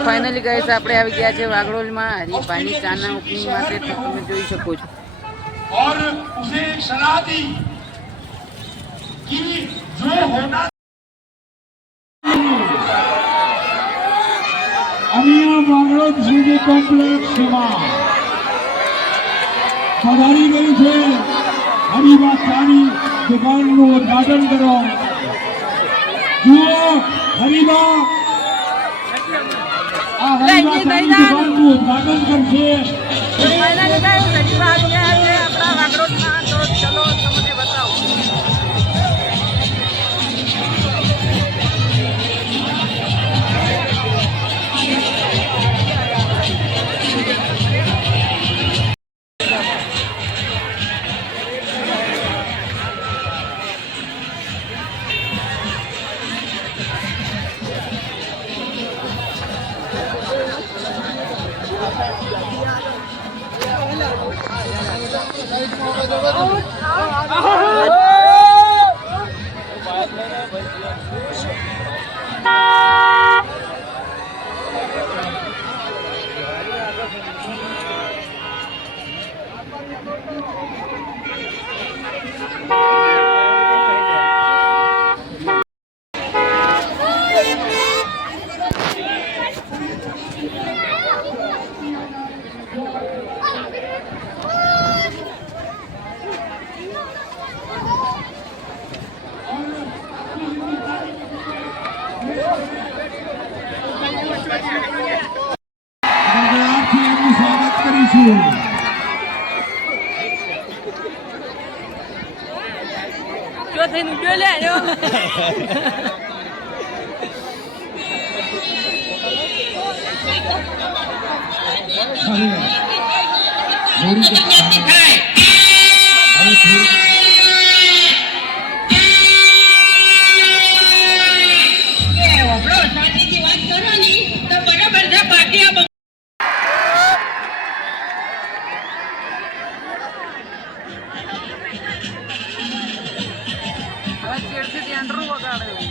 Finally ગઈ છે આપણે આવી ગયા છે વાગડોલમાં હરીફાની ચાના ઓપનિંગ માટે તો તમે જોઈ શકો છો और उसे सलाह दी कि जो होना અહીંયા વાગડોદ શ્રીજી કોમ્પ્લેક્સમાં પધારી ગઈ છે હરિભા ચાની દુકાનનું ઉદ્ઘાટન કરવા જુઓ હરિભા ઉદ્ઘાટન કરશે. સ્વાગત કરીશું જો થઈને ઉડ્યો લે രണ്ടു രൂപ കാണുക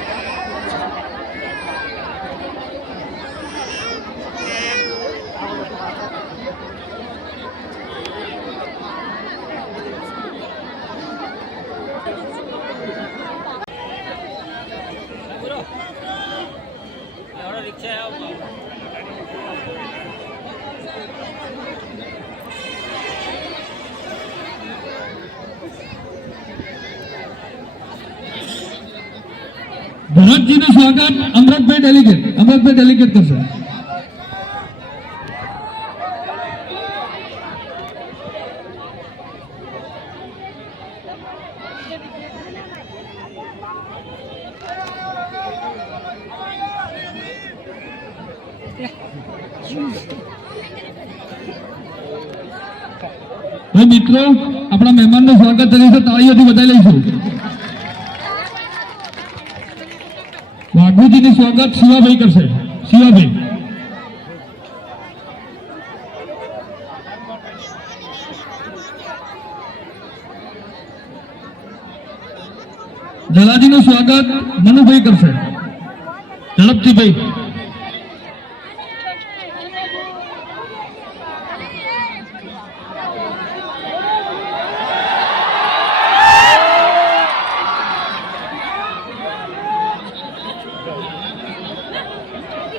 ભરતજીનું સ્વાગત અમૃતભાઈ ડેલિગેટ અમૃતભાઈ ડેલિગેટ કરશે મિત્રો, આપણા મહેમાનનું સ્વાગત તરીકે તાળીઓથી વધારી લઈશું. વાઘુજીનું સ્વાગત શિવાભાઈ કરશે. શિવાભાઈ. જલાજીનું સ્વાગત મનુભાઈ કરશે. ઝડપથી ભાઈ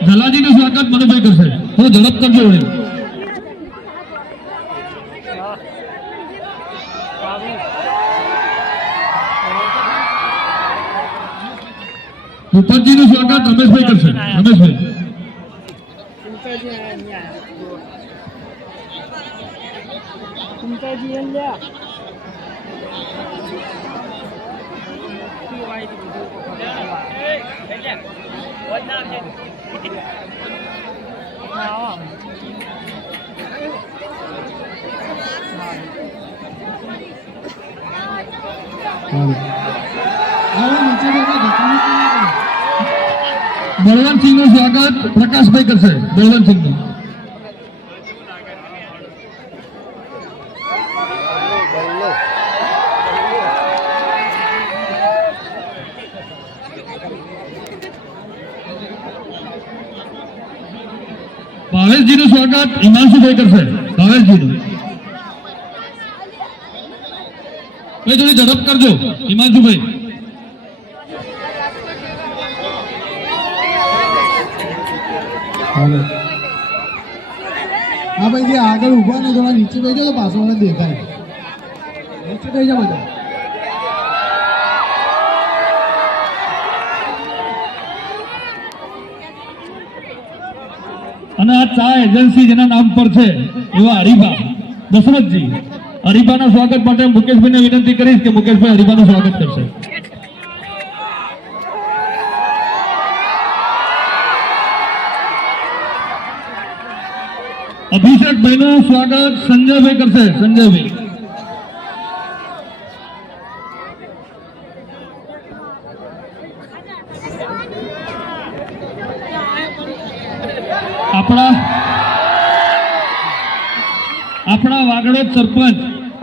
જલાજીનું સ્વાગત મનુભાઈ તો ઝડપ કરજો વળી ભૂપતજીનું સ્વાગત રમેશભાઈ કરશે. રમેશભાઈ. ચિંતાજી અહીંયા બળવંતસિંહનું સ્વાગત પ્રકાશભાઈ કરશે. બળવંતસિંહનું ભાવેશજીનું સ્વાગત હિમાંશુભાઈ કરશે? ભાવેશજીનું ભાઈ થોડી ઝડપ કરજો, હિમાંશુભાઈ. હા ભાઈ, જે આગળ ઊભા ને, થોડા નીચે બેસજો તો પાછળ દેખાય. નીચે બેસી જાઓ બધા. અને આ ચા એજન્સી જેના નામ પર છે એવા હરિભા. દશરથજી, હરિભાના સ્વાગત માટે મુકેશભાઈને વિનંતી કરીશ કે મુકેશભાઈ હરિભાનું સ્વાગત કરશે. અભિષેકભાઈનું સ્વાગત સંજયભાઈ કરશે. સંજયભાઈ. આપણા આપણા વાગડોદ સરપંચ,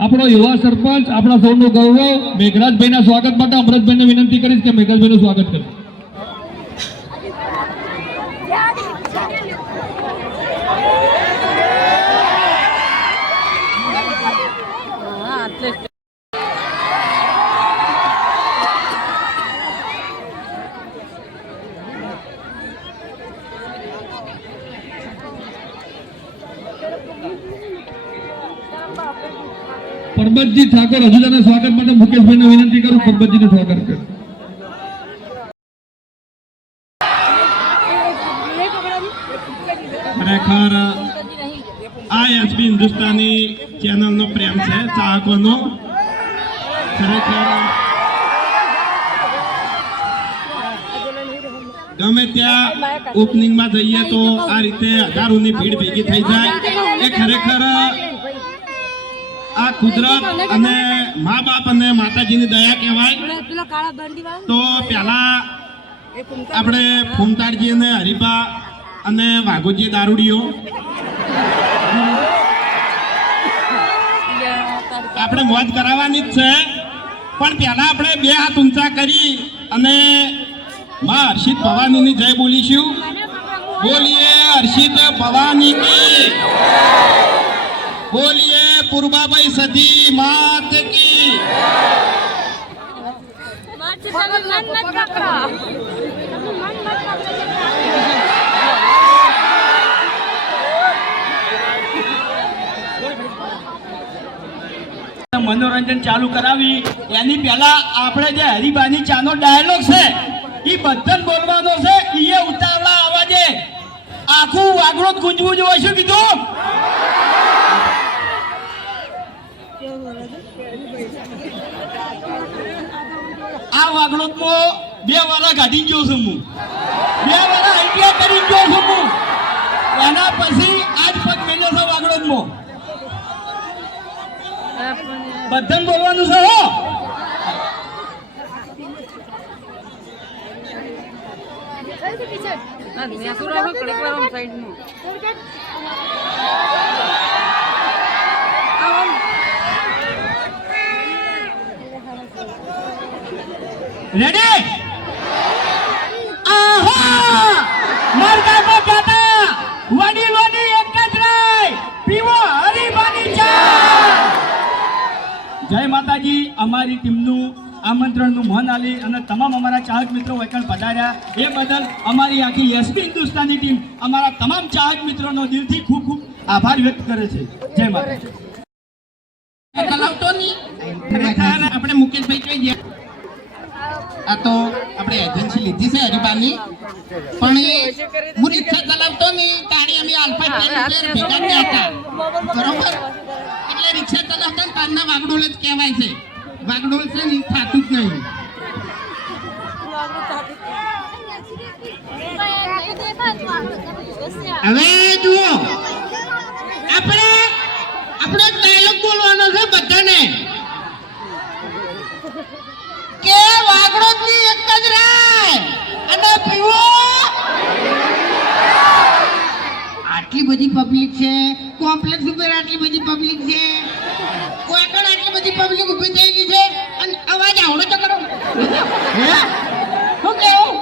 આપણો યુવા સરપંચ, આપણા સૌનું ગૌરવ. મેઘરાજભાઈના સ્વાગત માટે અમૃતભાઈને વિનંતી કરીશ કે મેઘરાજભાઈનું સ્વાગત કરે. પરબતજી ઠાકોર હજુદાના સ્વાગત માટે મુકેશભાઈને વિનંતી કરું પરબતજીનું સ્વાગત કરે. ખરેખર આ એસબી હિન્દુસ્તાની ચેનલનો પ્રેમ છે, ચાહકોનો. ખરેખર ગમે ત્યાં ઓપનિંગમાં જઈએ તો આ રીતે હજારોની ભીડ ભેગી થઈ જાય. એ ખરેખર આ કુદરત અને મા બાપ અને માતાજીની દયા કહેવાય. પેલા તો પહેલા આપણે ફૂમતાડજી અને હરિભા અને વાઘોજી દારૂડીઓ. આપણે મોજ કરાવવાની જ છે. પણ પહેલા આપણે બે હાથ ઊંચા કરી અને માં હર્ષિત ભવાનીની જય બોલીશું. બોલીએ હર્ષિત ભવાની કી બોલીએ પૂર્વાભાઈ સધી માત કી. મનોરંજન ચાલુ કરાવી. એની પહેલા આપણે જે હરિભાની ચાનો ડાયલોગ છે એ બધન બોલવાનો છે એ ઉતાવળા અવાજે. આખું વાગડો ગુંજવું જોઈએ શું કીધું? વાગડોદમાં બે વાળા કાઢી ગયો છું હું. બે વાળા આઈડિયા કરી ગયો છું હું. એના પછી આજ પગ મેલ્યો છે વાગડોદમાં બધાને બોલવાનું છે હો. નેસું રાખો? રેડી આહા મરદા કો જાતા. વડીલોની એક જ પીવો હરીબાની ચા જય માતાજી અમારી ટીમનું આમંત્રણનું મન આલી અને તમામ અમારા ચાહક મિત્રો વૈકણ પધાર્યા. એ બદલ અમારી આખી એસપી હિન્દુસ્તાની ટીમ અમારા તમામ ચાહક મિત્રોનો દિલથી ખૂબ ખૂબ આભાર વ્યક્ત કરે છે. જય માતા ચલાવતો નહીં. ખરેખર આપણે મુકેશભાઈ કહી ગયા. આ તો આપણે એજન્સી લીધી છે હરિબાની. પણ એ હું રિક્ષા ચલાવતો નહીં. તાણી અમે આલ્ફા ટીમ ભેગા થયા હતા. બરોબર? એટલે રિક્ષા ચલાવતા ને તારના વાગડોળ જ કહેવાય છે. વાગડોળ છે ને થાતું જ નહીં. હવે જુઓ. આપણે આપણો ડાયલોગ બોલવાનો છે બધાને કે જ રાય. અને પીવો. આટલી બધી પબ્લિક છે. કોમ્પ્લેક્સ ઉપર આટલી બધી પબ્લિક છે. કોઈ આગળ આટલી બધી પબ્લિક ઊભી થઈ ગઈ છે. અને અવાજ આવડો તો કરો હે? શું કેવું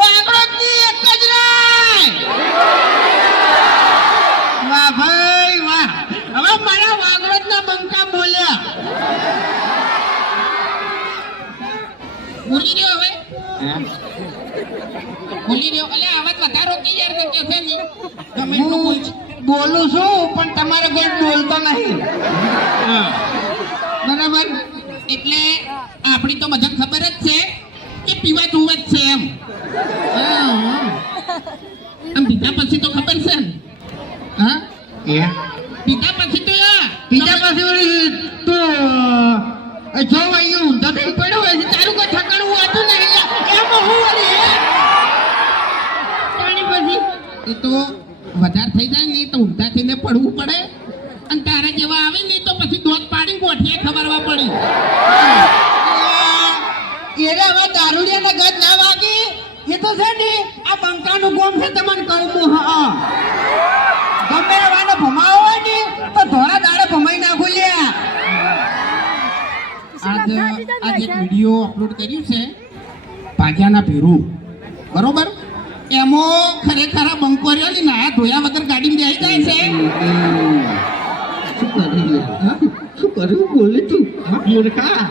વાગડો ની એક જ રાય વાહ ભાઈ વાહ હવે મારા વાગડોદ ના બંકા બોલ્યા બોલી રહ્યો હવે બોલી રહ્યો. એટલે આવાજ વધારો કે યાર કે કે છે ગમે એટલું બોલ બોલું છું પણ તમારે કોઈ બોલતો નહીં. બરાબર? એટલે આપણી તો મજા ખબર જ છે કે પીવા તું જ છે એમ. આમ પીધા પછી તો ખબર છે ને? હા? પીધા પછી તો બીજા પીધા પછી તું તો અ, જો અહીંયા ઊંધો થઈને પડ્યો હોય તારું કોઈ ઠકાણું હોતું નહીં લા. એમાં હું વળી હે? તાણી પછી એ તો વધારે થઈ જાય ને તો ઊંધા થઈને પડવું પડે. અને તારા જેવા આવે ને તો પછી દોધ પાડી ગોઠીએ ખબરવા પડી. એરે હવે દારૂડિયાને ગજ ના વાગી? એ તો છે ને આ બંકાનું ગોમ છે તમને કહું હું હા. ગમે એવાને ભમાવો હોય ને તો ધોળા દાડે ભમાઈ નાખો લ્યા. આજ આજ એક વીડિયો અપલોડ કર્યું છે ભાગ્યાના ભેરું. બરોબર? એમાં ખરેખર આ બંકો રહ્યો ના ધોયા વગર ગાડી બે જાય છે? શું કર્યું બોલે તું. મૂર્ખા.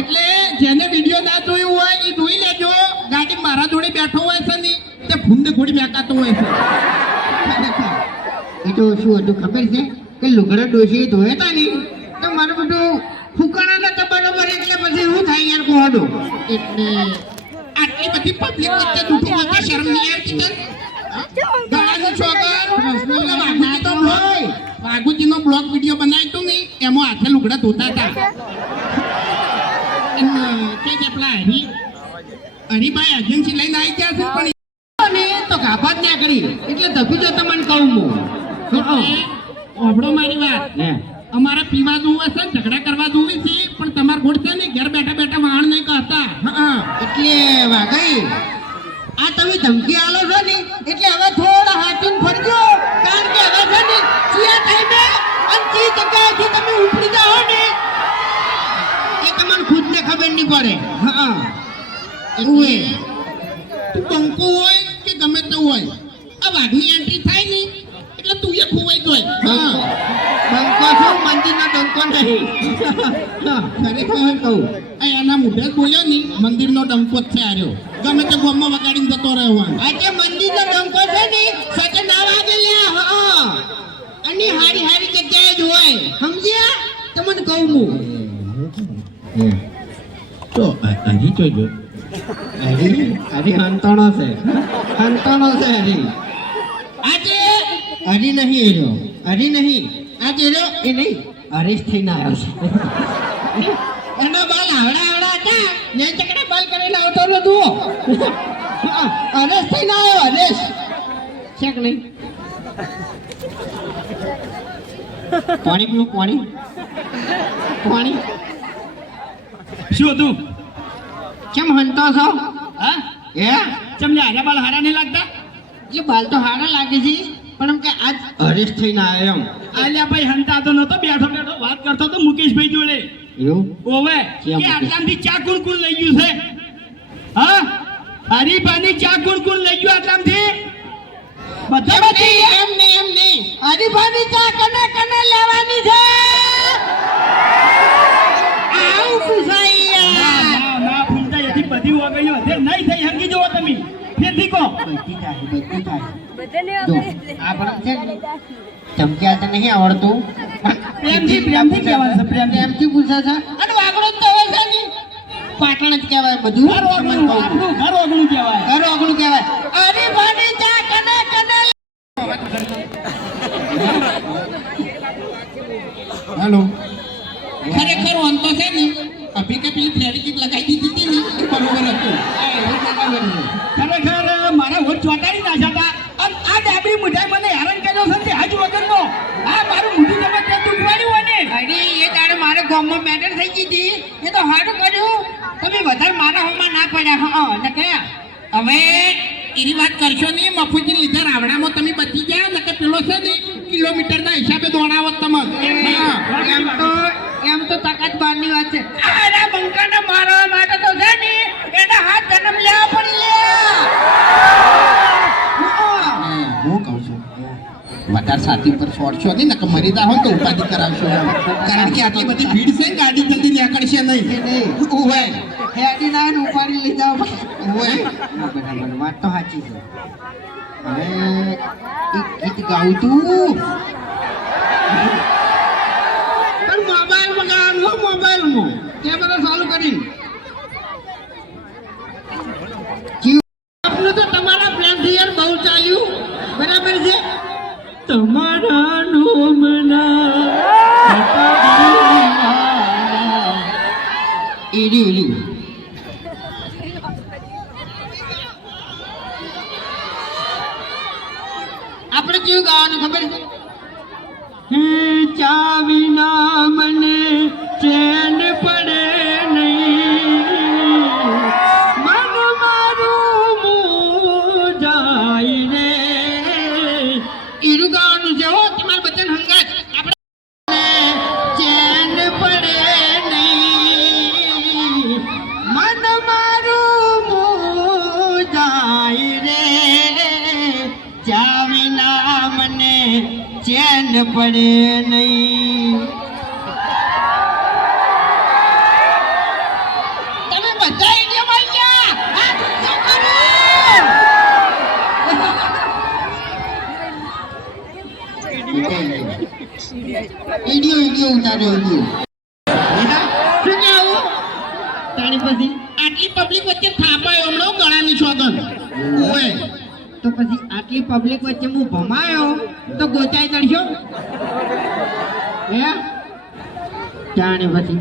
એટલે જેને વીડિયો ના જોયું હોય એ જોઈ લેજો. ગાડી મારા જોડે બેઠો હોય છે ને તે ફૂંદે ઘોડી મેકાતો હોય છે. એ તો શું હતું ખબર છે? કે લુગડા ડોસી ધોયા હતા ને તો મારું બધું ફૂકાણા હતા બરોબર એટલે પછી શું થાય યાર કોડો એટલે આટલી બધી પબ્લિક વચ્ચે જૂઠું બોલતા શરમ નહીં આવતી તને? ગળાનું ચોગર, વાઘુજી તો બ્લોગ- વાઘુજીનો બ્લોગ વીડિયો બનાવ્યો હતો ને એમાં હાથે લુગડા ધોતા હતા. અને તે પેલા હરી હરીભાઈ એજન્સી લઈને આવી ગયા છે પણ ને તો ત્યાં કરી. એટલે ધપી જો તમને કહું હું. ઓભળો મારી વાત. અમારે પીવા જોવે છે ઝઘડા કરવા જોવે છે પણ તમારે ઘોડ છે ને ઘર બેઠા બેઠા વાહન નહીં કરતા હા, એટલે વાઘાઈ આ તમે ધમકી આલો છો ને એટલે હવે થોડા હાથીને ફરજો કારણ કે હવે છે ને ચિયા થઈને અને ચી જગ્યાએથી તમે ઉપડી જાઓ ને એ તમને ખુદને ખબર નહીં પડે. હા. એવું એ ટંકો હોય કે ગમે તે હોય આ વાઘની એન્ટ્રી થાય ને એટલે તું એ ખોવાઈ ગયો હા. બંકો છું મંદિરનો ડંકો નહીં. ખરેખર કહું. એના મોઢે બોલ્યો ને મંદિરનો ડંકો જ છે આર્યો ગમે તે ગોમમાં વગાડીને જતો રહેવાનું આજે મંદિરનો ડંકો છે ને સાચે ના વાગે લ્યા હા અને હારી હારી જગ્યાએ જ હોય. સમજ્યા? તમને કહું હું. તો અહીં જોજો હરી હરી હંતાણો છે. હંતાણો છે હરી આજે? હરી નહીં એનો હરી નહીં. આજે એનો એ નહીં. હરીશ થઈને આવ્યો છે એના બાલ આવડા આવડા હતા ને ચકડે બાલ કરીને આવતો રહ્યો તું હરેશ થઈને આવ્યો હરેશ છે કે નહીં પાણી પીવું પાણી? પાણી? શું હતું? કેમ હંતો છો? હા? હે? તમને હારા બાલ હારા નહીં લાગતા? એ બાલ તો હારા લાગે છે પણ એમ કે આજ હરેશ થઈને આવ્યો એમ. આલ્યા ભાઈ હંતા તો નતો બેઠો બેઠો વાત કરતો તો મુકેશભાઈ જોડે. એવું? ઓવે કે આટલામથી ચા કોણ કોણ લઈ ગયું છે? હા? હરીફાની ચા કોણ કોણ લઈ ગયું આટલામથી? બધા બધી એમ નહીં એમ નહીં. હરીફાની ચા કને કને લેવાની છે? આવું બધી હશે નહીં થઈ હંગી જુઓ તમે. ફેરથી કહો. બધી થાય બધી થાય. જો આપણે છે તો નહીં આવડતું? પ્રેમથી પ્રેમથી કહેવાનું છે પ્રેમ. પ્રેમથી પૂછે છે. અને વાગડો જ કહેવાય છે ને. પાટણ જ કહેવાય બધું. ઘર ઓગણું. આપણું ઘર ઓગણું કહેવાય. ઘર ઓગણું કહેવાય. અરે ભાની જા કને કને હેલો. ખરેખર વાંધો તો છે ને? અભી કે પેલી ફેરી લગાવી દીધી હતી ને એ બરોબર હતું આ એવું તો ખબર છે. ખરેખર મારા હોઠ ચોટાડી નાખ્યા હતા અને આ ડાબરી મુઠાઈ મને હેરાન કર્યો છે ને તે હજુ વગરનો આ મારું મોઢું તમે કેમ દુખવાડ્યું હોય ને અરે એ તારે મારે ગામમાં મેટર થઈ ગઈ હતી એ તો સારું કર્યું તમે વધારે મારા હોમાં ના પડ્યા હા. ને કયા હવે એની વાત કરશો નહીં. મફુજી લીધે રાવણામાં તમે બચી ગયા. ને કે પેલો છે ને કિલોમીટરના હિસાબે દોડાવો તમે. એમ તો એમ તો તાકાત બહારની વાત છે. અરે બંકાને મારવા માટે તો છે ને એના હાથ જન્મ લેવા પડી લે વધારે સાથી પર છોડશો નહીં ને કે મરી હોય તો ઉપાધિ કરાવશો કારણ કે આટલી બધી ભીડ છે ગાડી જલ્દી નીકળશે નહીં. હેડી ના ઉપાડી લઈ જાઓ. બરાબર વાત તો સાચી છે. હવે એક ગીત ગાઉં તું. પણ ચાલુ કરીને. આપનું તો તમારા પ્રેમથી યાર બહુ ચાલ્યું. બરાબર છે? તમારા નોમના. એડી એડી આપણે કયું ગાવાનું ખબર છે? ઉતાર્યો શું કેવું તારી પછી આટલી પબ્લિક વચ્ચે થાપાયો, હમણાં ગળાની શોધન ઓય. તો પછી આટલી પબ્લિક વચ્ચે હું ભમાયો, તો ગોચાઈ ચડશો હે? જાણે પછી